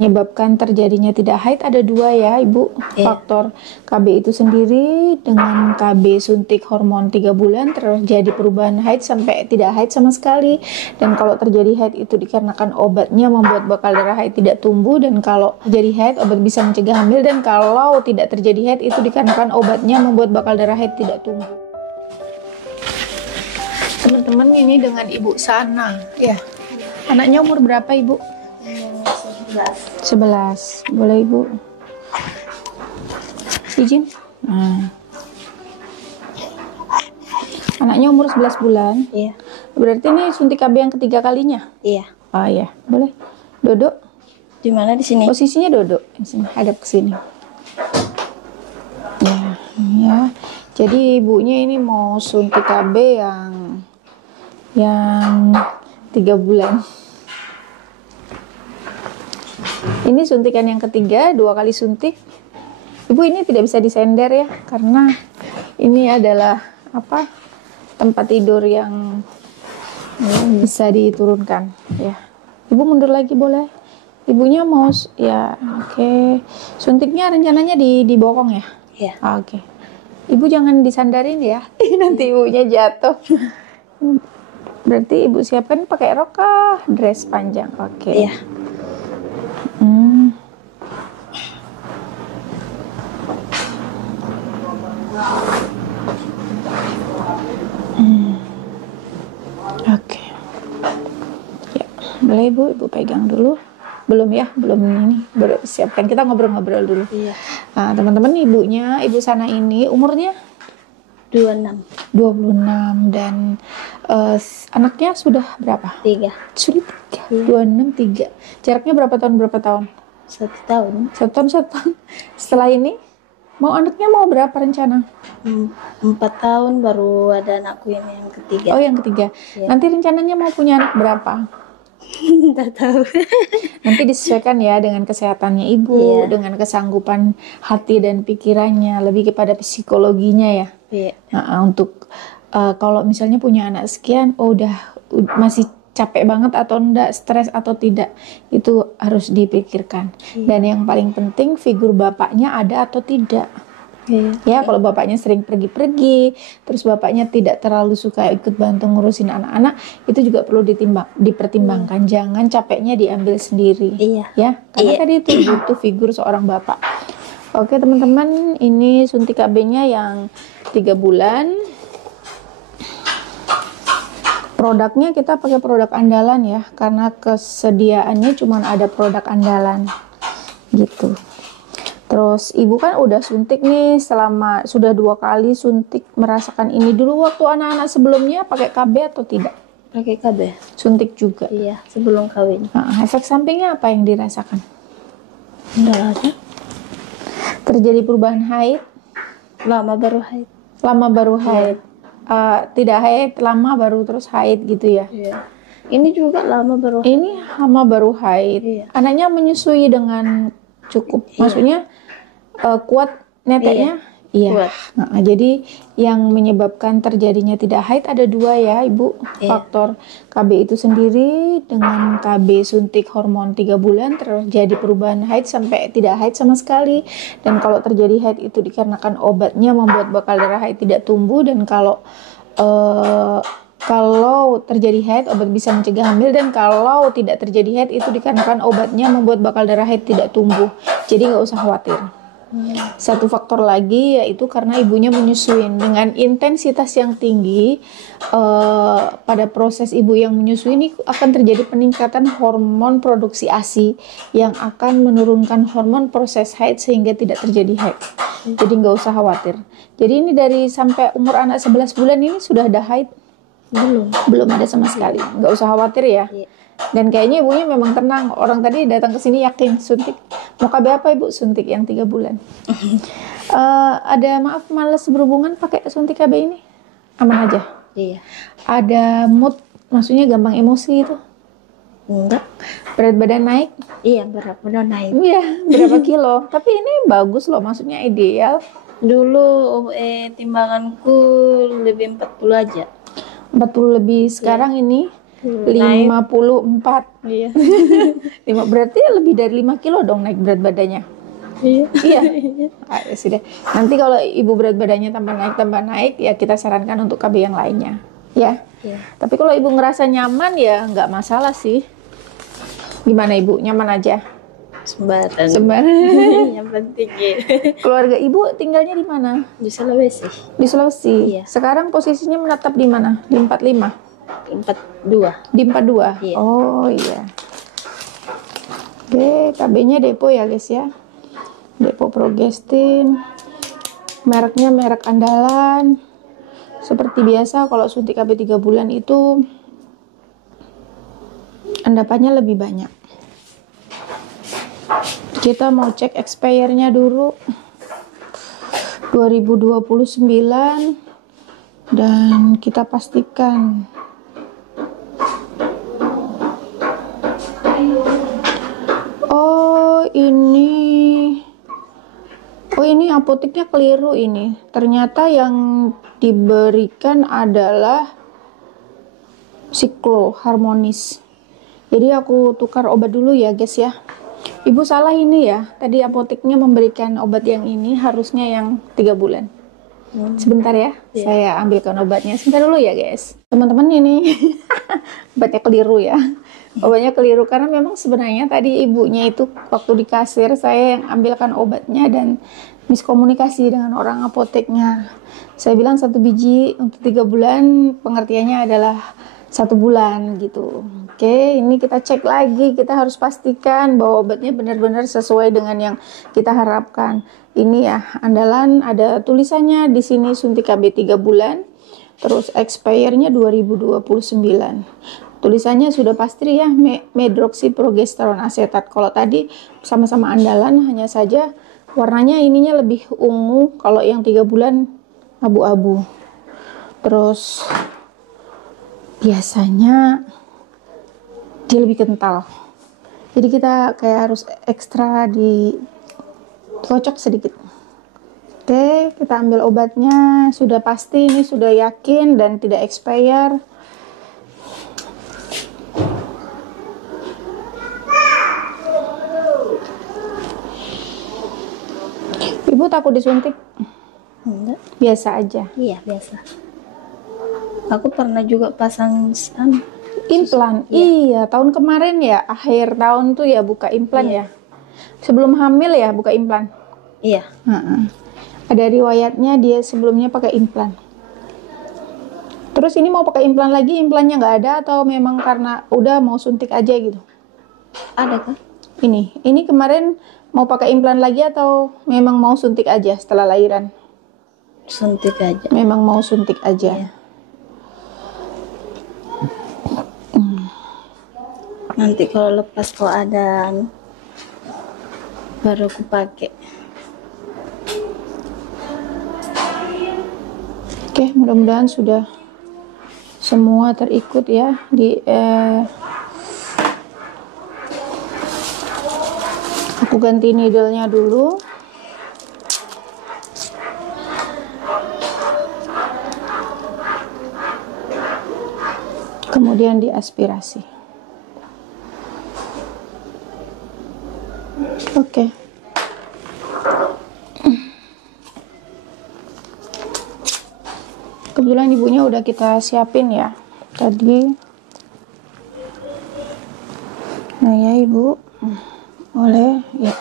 Menyebabkan terjadinya tidak haid ada dua ya Ibu. Faktor KB itu sendiri dengan KB suntik hormon 3 bulan terjadi perubahan haid sampai tidak haid sama sekali. Dan kalau terjadi haid itu dikarenakan obatnya membuat bakal darah haid tidak tumbuh. Dan kalau terjadi haid obat bisa mencegah hamil. Dan kalau tidak terjadi haid itu dikarenakan obatnya membuat bakal darah haid tidak tumbuh. Teman-teman, ini dengan Ibu Sana ya. Anaknya umur berapa Ibu? 11. Boleh Ibu izin? Anaknya umur 11 bulan. Iya. Berarti ini suntik KB yang ketiga kalinya? Iya. Oh iya, boleh. Duduk. Di mana di sini? Posisinya duduk. Di sini, hadap ke sini. Ya, ya. Jadi ibunya ini mau suntik KB yang 3 bulan. Ini suntikan yang ketiga, 2 kali suntik. Ibu ini tidak bisa disender ya, karena ini adalah tempat tidur yang bisa diturunkan ya. Ibu mundur lagi boleh. Ibunya mau ya, oke. Suntiknya rencananya di bokong ya? Iya. Oke. Ibu jangan disandarin ya, nanti ibunya jatuh. Berarti ibu siapkan pakai rok kah, dress panjang? Oke. Iya. Oke. Ya, boleh ibu pegang dulu. Belum ya, belum ini. Baru siapkan, kita ngobrol-ngobrol dulu. Iya. Nah, teman-teman, Ibu Sana ini umurnya 26. 26 dan anaknya sudah berapa? 3. Sudah 3. 26, 3. Jaraknya berapa tahun? 1 tahun. 1 tahun. Setelah ini anaknya mau berapa rencana? 4 tahun baru ada anakku ini yang ketiga. Oh, yang ketiga. Iya. Nanti rencananya mau punya anak berapa? Tidak tahu. Nanti disesuaikan ya dengan kesehatannya ibu, Iya. dengan kesanggupan hati dan pikirannya, lebih kepada psikologinya ya. Iya. Nah, untuk kalau misalnya punya anak sekian, udah masih capek banget atau enggak, stres atau tidak, itu harus dipikirkan. Iya. Dan yang paling penting figur bapaknya ada atau tidak. Iya. Ya, kalau bapaknya sering pergi-pergi, terus bapaknya tidak terlalu suka ikut bantu ngurusin anak-anak, itu juga perlu dipertimbangkan. Jangan capeknya diambil sendiri. Iya. Ya, karena Iya. tadi itu butuh figur seorang bapak. Oke teman-teman, ini suntik KB-nya yang 3 bulan. Produknya kita pakai produk andalan ya, karena kesediaannya cuma ada produk andalan gitu. Terus ibu kan udah suntik nih, sudah 2 kali suntik, merasakan ini. Dulu waktu anak-anak sebelumnya pakai KB atau tidak? Pakai KB. Suntik juga. Iya, sebelum kawin. Efek sampingnya apa yang dirasakan? Enggak ada. Terjadi perubahan haid? Lama baru haid. Lama baru haid. Tidak haid, lama baru terus haid gitu ya? Iya. Ini juga lama baru. Ini lama baru haid. Iya. Anaknya menyusui dengan cukup, maksudnya kuat neteknya? Iya. Kuat. Nah, jadi yang menyebabkan terjadinya tidak haid ada 2 ya Ibu. Faktor KB itu sendiri dengan KB suntik hormon 3 bulan terjadi perubahan haid sampai tidak haid sama sekali. Dan kalau terjadi haid itu dikarenakan obatnya membuat bakal darah haid tidak tumbuh. Dan kalau terjadi haid obat bisa mencegah hamil. Dan kalau tidak terjadi haid itu dikarenakan obatnya membuat bakal darah haid tidak tumbuh. Jadi nggak usah khawatir. Satu faktor lagi yaitu karena ibunya menyusui dengan intensitas yang tinggi. Pada proses ibu yang menyusui ini akan terjadi peningkatan hormon produksi ASI yang akan menurunkan hormon proses haid sehingga tidak terjadi haid. Jadi nggak usah khawatir. Jadi ini dari sampai umur anak 11 bulan ini sudah ada haid? Belum ada sama sekali. Nggak usah khawatir ya. Dan kayaknya ibunya memang tenang. Orang tadi datang ke sini yakin suntik. Mau KB apa ibu? Suntik yang 3 bulan. Ada males berhubungan pakai suntik KB ini? Aman aja? Iya. Ada mood, maksudnya gampang emosi itu? Enggak. Berat badan naik? Iya, berat badan naik. Iya, berapa kilo? Tapi ini bagus loh, maksudnya ideal. Dulu timbanganku lebih 40 aja. 40 lebih. Sekarang ini 54. Iya. Berarti lebih dari 5 kilo dong naik berat badannya. Iya. Iya. Sudah. Nanti kalau ibu berat badannya tambah naik, ya kita sarankan untuk KB yang lainnya. Ya. Iya. Tapi kalau ibu ngerasa nyaman ya nggak masalah sih. Gimana ibu? Nyaman aja? Sembarang. Yang penting ya. Keluarga ibu tinggalnya di mana? Di Sulawesi. Di Sulawesi. Iya. Sekarang posisinya menetap di mana? Di 45? 42. Di 42? Iya. Oh iya. Oke, KB-nya Depo ya guys ya. Depo Progestin. Mereknya merek andalan. Seperti biasa kalau suntik KB 3 bulan itu endapannya lebih banyak. Kita mau cek expire-nya dulu. 2029 dan kita pastikan ini apoteknya keliru ini. Ternyata yang diberikan adalah Siklo Harmonis. Jadi aku tukar obat dulu ya guys ya. Ibu salah ini ya. Tadi apoteknya memberikan obat yang ini harusnya yang 3 bulan. Sebentar ya, saya ambilkan obatnya. Sebentar dulu ya guys. Teman-teman ini obatnya keliru ya. Obatnya keliru karena memang sebenarnya tadi ibunya itu waktu di kasir saya yang ambilkan obatnya dan miskomunikasi dengan orang apoteknya. Saya bilang 1 biji untuk 3 bulan, pengertiannya adalah 1 bulan gitu. Oke, ini kita cek lagi. Kita harus pastikan bahwa obatnya benar-benar sesuai dengan yang kita harapkan. Ini ya, andalan ada tulisannya di sini suntik KB 3 bulan. Terus expire-nya 2029. Tulisannya sudah pasti ya, medroxyprogesterone asetat. Kalau tadi sama-sama andalan, hanya saja warnanya ininya lebih ungu, kalau yang 3 bulan abu-abu. Terus biasanya dia lebih kental. Jadi kita kayak harus ekstra dikocok sedikit. Oke, kita ambil obatnya. Sudah pasti ini sudah yakin dan tidak expire. Ibu takut disuntik? Enggak. Biasa aja. Iya, biasa. Aku pernah juga pasang implan. Iya, tahun kemarin ya, akhir tahun tuh ya buka implan ya. Sebelum hamil ya buka implan. Iya. Ada riwayatnya dia sebelumnya pakai implan. Terus ini mau pakai implan lagi, implannya nggak ada atau memang karena udah mau suntik aja gitu? Ada kah? Ini kemarin mau pakai implan lagi atau memang mau suntik aja setelah lahiran? Suntik aja. Memang mau suntik aja. Iya. Nanti kalau lepas keadaan baru aku pakai. Oke, mudah-mudahan sudah semua terikut ya di aku ganti needle-nya dulu. Kemudian diaspirasi. Oke. Kebetulan ibunya udah kita siapin ya tadi. Nah ya ibu, boleh ya.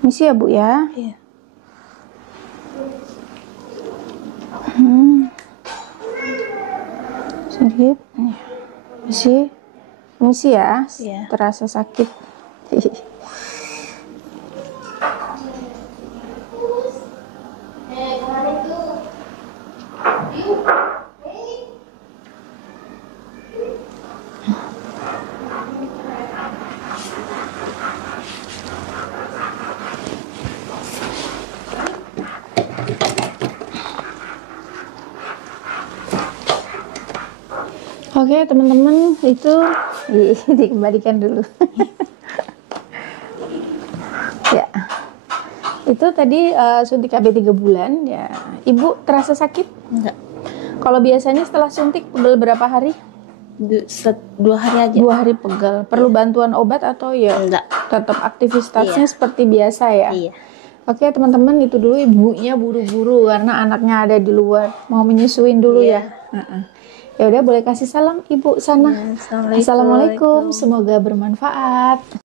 Misi ya bu ya. Iya. Sedikit. Misi ya. Iya. Terasa sakit. Oke teman-teman, itu dikembalikan dulu. Ya, itu tadi suntik KB 3 bulan ya. Ibu terasa sakit? Enggak. Kalau biasanya setelah suntik beberapa hari? Dua hari aja. 2 hari pegal. Perlu bantuan obat atau ya Enggak. tetap aktivitasnya seperti biasa ya? Iya. Oke teman-teman, itu dulu ibunya buru-buru karena anaknya ada di luar, mau menyusuin dulu ya. Ya udah, boleh kasih salam ibu sana. Ya, Assalamualaikum, semoga bermanfaat.